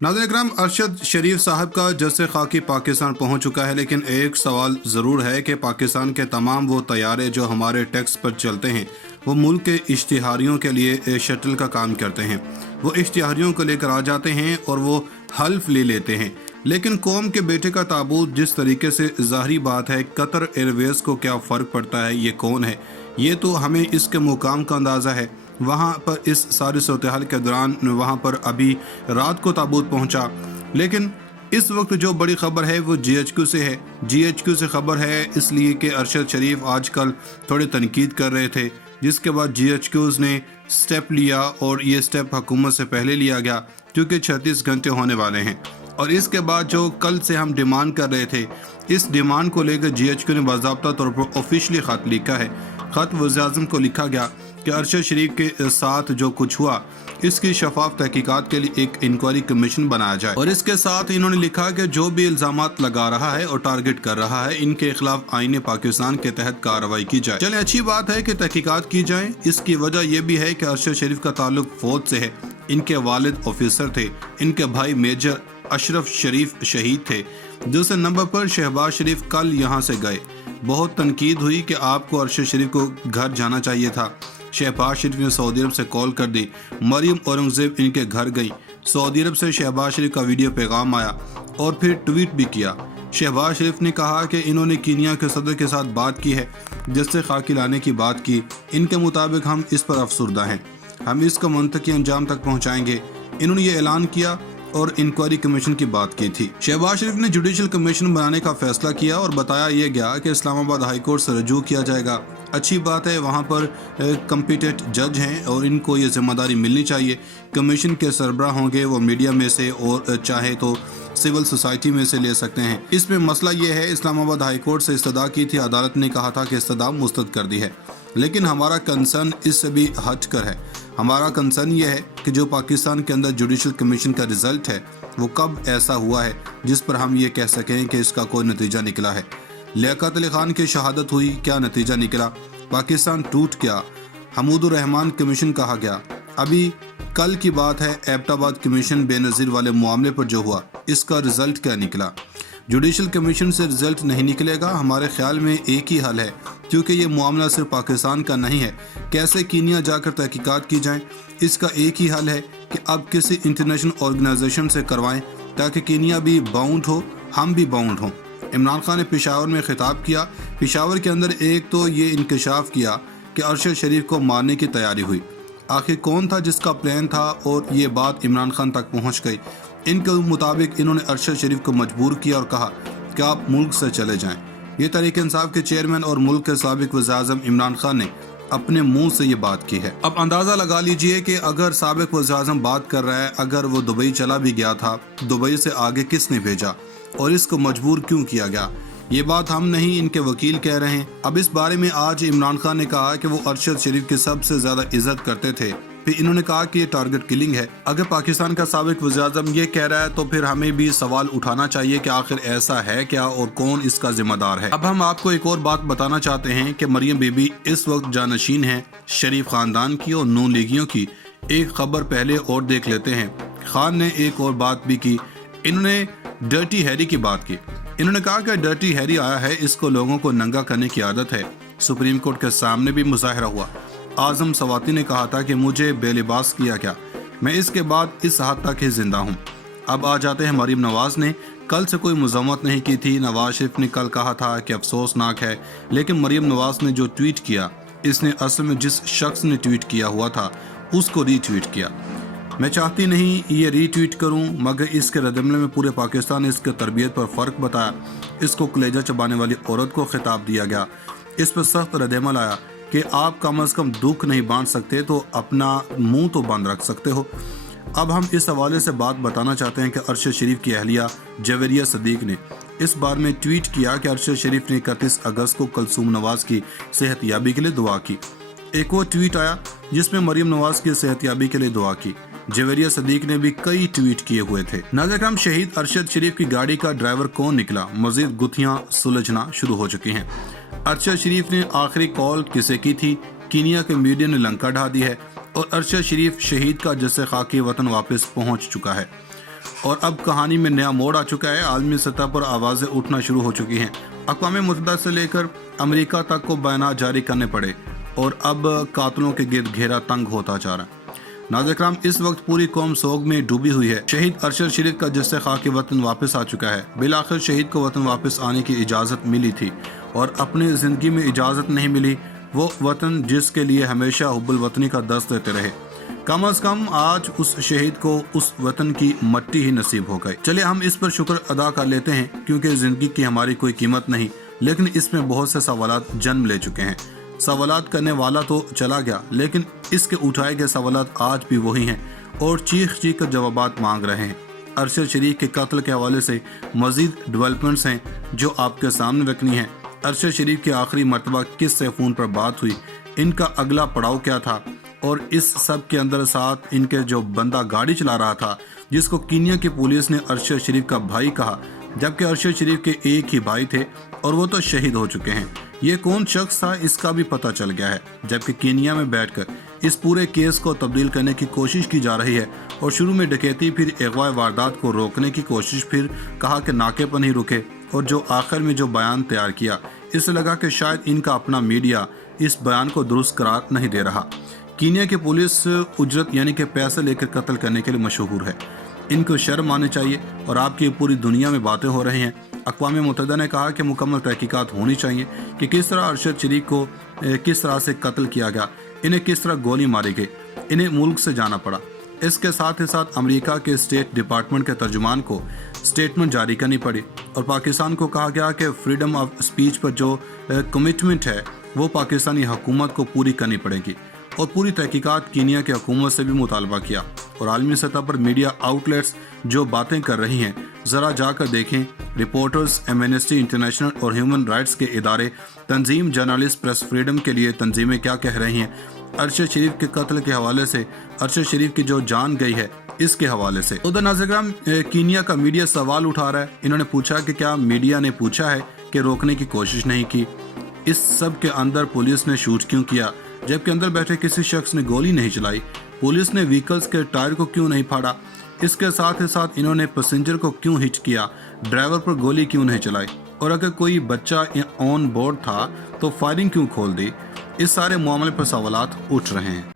नाज़रीन इकराम, अरशद शरीफ साहब का जैसे खाकी पाकिस्तान पहुंच चुका है, लेकिन एक सवाल ज़रूर है कि पाकिस्तान के तमाम वो तैयारे जो हमारे टैक्स पर चलते हैं वो मुल्क के इश्तिहारियों के लिए शटल का काम करते हैं। वो इश्तिहारियों को लेकर आ जाते हैं और वो हल्फ ले लेते हैं, लेकिन कौम के बेटे का ताबूत जिस तरीके से, ज़ाहिरी बात है कतर एयरवेज़ को क्या फ़र्क पड़ता है, ये कौन है, ये तो हमें इसके मुकाम का अंदाज़ा है। वहाँ पर इस सारी सूरत-ए-हाल के दौरान वहाँ पर अभी रात को ताबूत पहुँचा, लेकिन इस वक्त जो बड़ी खबर है वो GHQ से है। GHQ से खबर है इसलिए कि अरशद शरीफ आजकल थोड़ी तनकीद कर रहे थे, जिसके बाद GHQs ने स्टेप लिया और ये स्टेप हुकूमत से पहले लिया गया क्योंकि 36 घंटे होने वाले हैं। और इसके बाद जो कल से हम डिमांड कर रहे थे, इस डिमांड को लेकर GHQ ने बाज़ाब्ता तौर पर ऑफिशियली ख़त लिखा है। ख़त वज़ीर-ए-आज़म को लिखा गया कि अरशद शरीफ के साथ जो कुछ हुआ इसकी शफाफ तहकीकात के लिए एक इंक्वायरी कमीशन बनाया जाए। और इसके साथ इन्होंने लिखा कि जो भी इल्ज़ामात लगा रहा है और टारगेट कर रहा है, इनके खिलाफ आईन पाकिस्तान के तहत कार्रवाई की जाए। चले, अच्छी बात है कि तहकीकात की जाए। इसकी वजह यह भी है कि अरशद शरीफ का ताल्लुक फौज से है। इनके वालिद ऑफिसर थे, इनके भाई मेजर अशरफ शरीफ शहीद थे। दूसरे नंबर पर शहबाज शरीफ कल यहाँ से गए। बहुत तनकीद हुई कि आपको अरशद शरीफ को घर जाना चाहिए था। शहबाज शरीफ ने सऊदी अरब से कॉल कर दी। मरियम औरंगजेब इनके घर गई। सऊदी अरब से शहबाज शरीफ का वीडियो पैगाम आया और फिर ट्वीट भी किया। शहबाज शरीफ ने कहा कि इन्होंने कीनिया के सदर के साथ बात की है, जिससे खाकी लाने की बात की। इनके मुताबिक हम इस पर अफसुर्दा हैं, हम इसका मंतकी अंजाम तक पहुँचाएंगे। इन्होंने ये ऐलान किया और इंक्वायरी कमीशन की बात की थी। शहबाज शरीफ ने जुडिशल कमीशन बनाने का फैसला किया और बताया यह गया कि इस्लामाबाद हाई कोर्ट से रजू किया जाएगा। अच्छी बात है, वहाँ पर कम्पिटेंट जज हैं और इनको ये जिम्मेदारी मिलनी चाहिए। कमीशन के सरबराह होंगे वो मीडिया में से और चाहे तो सिविल सोसाइटी में से ले सकते हैं। इसमें मसला ये है, इस्लामाबाद हाई कोर्ट से इस्तदा की थी, अदालत ने कहा था कि इस्तदा मुस्तरद कर दी है, लेकिन हमारा कंसर्न इससे भी हट कर है। हमारा कंसर्न ये है कि जो पाकिस्तान के अंदर जुडिशल कमीशन का रिजल्ट है वो कब ऐसा हुआ है जिस पर हम ये कह सकें कि इसका कोई नतीजा निकला है। लियाकत अली खान की शहादत हुई, क्या नतीजा निकला? पाकिस्तान टूट गया। हमूदुर रहमान कमीशन कहा गया। अभी कल की बात है, एबटाबाद कमीशन बेनज़ीर वाले मामले पर जो हुआ, इसका रिजल्ट क्या निकला? जुडिशल कमीशन से रिजल्ट नहीं निकलेगा। हमारे ख्याल में एक ही हल है, क्योंकि ये मामला सिर्फ पाकिस्तान का नहीं है। कैसे कीनिया जाकर तहकीकात की जाएं, इसका एक ही हल है कि अब किसी इंटरनेशनल ऑर्गेनाइजेशन से करवाएं, ताकि कीनिया भी बाउंड हो, हम भी बाउंड हों। इमरान खान ने पेशावर में खिताब किया। पेशावर के अंदर एक तो ये इंकशाफ किया कि अरशद शरीफ को मारने की तैयारी हुई। आखिर कौन था जिसका प्लान था और ये बात इमरान खान तक पहुँच गई। इनके मुताबिक इन्होंने अरशद शरीफ को मजबूर किया और कहा कि आप मुल्क से चले जाएं। ये तहरीक इंसाफ के चेयरमैन और मुल्क के साबिक वज़ीर-ए-आज़म इमरान खान ने अपने मुंह से ये बात की है। अब अंदाज़ा लगा लीजिए कि अगर साबिक वज़ीर-ए-आज़म बात कर रहा है, अगर वो दुबई चला भी गया था, दुबई से आगे किसने भेजा और इसको मजबूर क्यों किया गया? ये बात हम नहीं, इनके वकील कह रहे हैं। अब इस बारे में आज इमरान खान ने कहा कि वो अरशद शरीफ की सबसे ज़्यादा इज्जत करते थे। फिर इन्होंने कहा कि ये टारगेट किलिंग है। अगर पाकिस्तान का साबिक वज़ीर-ए-आज़म ये कह रहा है तो फिर हमें भी सवाल उठाना चाहिए कि आखिर ऐसा है क्या और कौन इसका जिम्मेदार है। अब हम आपको एक और बात बताना चाहते हैं कि मरियम बीबी इस वक्त जानशीन है शरीफ खानदान की और नून लीगियों की। एक खबर पहले और देख लेते हैं। खान ने एक और बात भी की। इन्होंने डर्टी हैरी की बात की। इन्होंने कहा कि डर्टी हैरी आया है, इसको लोगों को नंगा करने की आदत है। सुप्रीम कोर्ट के सामने भी मुजाहरा हुआ। आजम सवाती ने कहा था कि मुझे बेलिबास किया क्या, मैं इसके बाद इस हद तक ही जिंदा हूँ। अब आ जाते हैं मरीम नवाज ने। कल से कोई मजम्मत नहीं की थी। नवाज शरीफ ने कल कहा था कि अफसोसनाक है, लेकिन मरीम नवाज ने जो ट्वीट किया, इसने असल में जिस शख्स ने ट्वीट किया हुआ था उसको रीट्वीट किया। मैं चाहती नहीं ये रीट्वीट करूं, मगर इसके रद्दमले में पूरे पाकिस्तान ने इसके तरबियत पर फ़र्क बताया। इसको कलेजा चबाने वाली औरत को खिताब दिया गया। इस पर सख्त रद्दमल आया कि आप कम अज़ कम दुख नहीं बांट सकते तो अपना मुंह तो बंद रख सकते हो। अब हम इस हवाले से बात बताना चाहते हैं कि अरशद शरीफ की अहलिया जवेरिया सदीक ने इस बार में ट्वीट किया कि अरशद शरीफ ने 31 अगस्त को कलसूम नवाज की सेहतयाबी के लिए दुआ की। एक और ट्वीट आया जिसमें मरीम नवाज की सेहतयाबी के लिए दुआ की। जवेरिया सदीक ने भी कई ट्वीट किए हुए थे। नाज़रीन, शहीद अरशद शरीफ की गाड़ी का ड्राइवर कौन निकला, मजीद गुत्थियां सुलझना शुरू हो चुकी हैं। अरशद शरीफ ने आखिरी कॉल किसे की थी? कीनिया के मीडिया ने लंका ढा दी है और अरशद शरीफ शहीद का जस्से खाकी वतन वापस पहुंच चुका है और अब कहानी में नया मोड़ आ चुका है। आलमी सतह पर आवाज़ें उठना शुरू हो चुकी हैं। अक़वाम मुत्तहिदा से लेकर अमेरिका तक को बयान जारी करने पड़े और अब कातलों के गिर्द घेरा तंग होता जा रहा है। नाज़रीन, इस वक्त पूरी कौम सोग में डूबी हुई है। शहीद अरशद शरीफ का जस्से खाकी वतन वापस आ चुका है। बिलाखिर शहीद को वतन वापस आने की इजाज़त मिली थी और अपनी ज़िंदगी में इजाज़त नहीं मिली, वो वतन जिसके लिए हमेशा हुब्बुल वतनी का दर्स देते रहे। कम अज कम आज उस शहीद को उस वतन की मट्टी ही नसीब हो गई। चलिए हम इस पर शुक्र अदा कर लेते हैं, क्योंकि ज़िंदगी की हमारी कोई कीमत नहीं, लेकिन इसमें बहुत से सवालात जन्म ले चुके हैं। सवालात करने वाला तो चला गया, लेकिन इसके उठाए गए सवालात आज भी वही हैं और चीख चीख कर जवाबात मांग रहे हैं। अरशद शरीफ के कत्ल के हवाले से मजीद डेवलपमेंट्स हैं जो आपके सामने रखनी है। अरशद शरीफ की आखिरी मरतबा किससे फ़ोन पर बात हुई, इनका अगला पड़ाव क्या था, और इस सब के अंदर साथ इनके जो बंदा गाड़ी चला रहा था जिसको कीनिया की पुलिस ने अरशद शरीफ का भाई कहा, जबकि अरशद शरीफ के एक ही भाई थे और वो तो शहीद हो चुके हैं। ये कौन शख्स था इसका भी पता चल गया है, जबकि कीनिया में बैठकर इस पूरे केस को तब्दील करने की कोशिश की जा रही है। और शुरू में डकैती, फिर अगवा वारदात को रोकने की कोशिश, फिर कहा कि नाके पर नहीं रुके, और जो आखिर में जो बयान तैयार किया, इससे लगा कि शायद इनका अपना मीडिया इस बयान को दुरुस्त करार नहीं दे रहा। कीनिया की पुलिस उजरत यानी कि पैसे लेकर कत्ल करने के लिए मशहूर है। इनको शर्म आनी चाहिए और आपकी पूरी दुनिया में बातें हो रही हैं। अक़वाम मुत्तहिदा ने कहा कि मुकम्मल तहकीकात होनी चाहिए कि किस तरह अरशद शरीफ को किस तरह से कत्ल किया गया, इन्हें किस तरह गोली मारी गई, इन्हें मुल्क से जाना पड़ा। इसके साथ ही साथ अमेरिका के स्टेट डिपार्टमेंट के तर्जुमान को स्टेटमेंट जारी करनी पड़ी और पाकिस्तान को कहा गया कि फ्रीडम ऑफ स्पीच पर जो कमिटमेंट है वो पाकिस्तानी हुकूमत को पूरी करनी पड़ेगी। और पूरी तहकीकात कीनिया की हुकूमत से भी मुतालबा किया। और आलमी सतह पर मीडिया आउटलेट्स जो बातें कर रही हैं, ज़रा जाकर देखें। रिपोर्टर्स, एमनेस्टी इंटरनेशनल और ह्यूमन राइट्स के इदारे, तंजीम, जर्नलिस्ट, प्रेस फ्रीडम के लिए तंजीमें क्या कह रही हैं अरशद शरीफ के कत्ल के हवाले से, अरशद शरीफ की जो जान गई है इसके हवाले से। उधर नाज़रीन, कीनिया का मीडिया सवाल उठा रहा है। इन्होंने पूछा कि क्या मीडिया ने पूछा है कि रोकने की कोशिश नहीं की? इस सब के अंदर पुलिस ने शूट क्यों किया, जबकि अंदर बैठे किसी शख्स ने गोली नहीं चलाई? पुलिस ने व्हीकल्स के टायर को क्यों नहीं फाड़ा? इसके साथ ही साथ इन्होंने पैसेंजर को क्यों हिट किया, ड्राइवर पर गोली क्यों नहीं चलाई? और अगर कोई बच्चा ऑन बोर्ड था तो फायरिंग क्यों खोल दी? इस सारे मामले पर सवालात उठ रहे हैं।